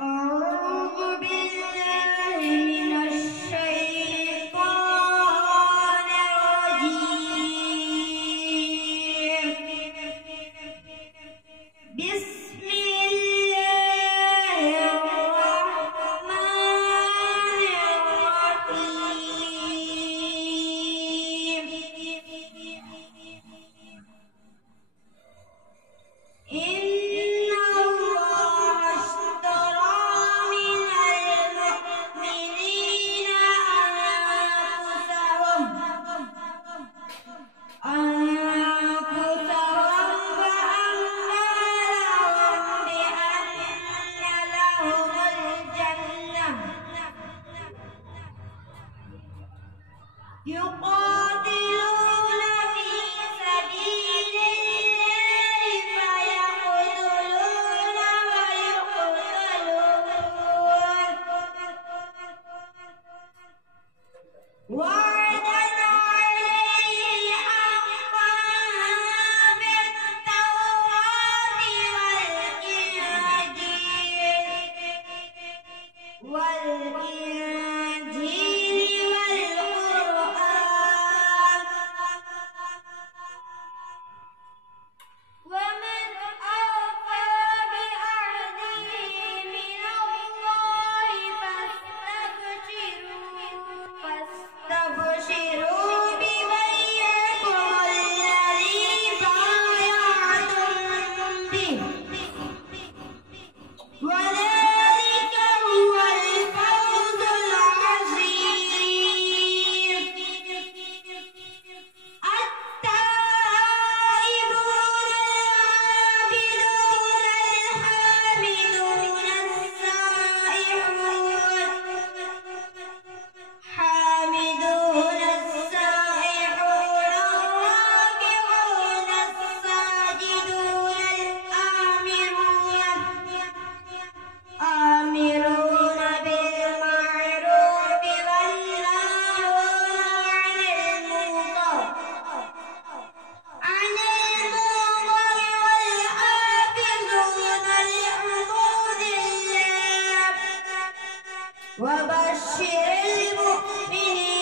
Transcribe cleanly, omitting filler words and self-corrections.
أعوذ بالله من الشيطان الرجيم. بسم الله الرحمن الرحيم. إن الله اشترى من المؤمنين أنفسهم وأموالهم بأن لهم الجنة يقاتلون في سبيل الله فيقتلون ويقتلون وعدا عليه حقا في التوراة والإنجيل والقرآن. ومن أوفى بعهده من الله فاستبشروا ببيعكم الذي بايعتم به وذلك هو الفوز العظيم. التائبون العابدون الحامدون السائحون الراكعون الساجدون آمرون بالمعروف والناهون عن المنكر والحافظون لحدود الله وبشر المؤمنين.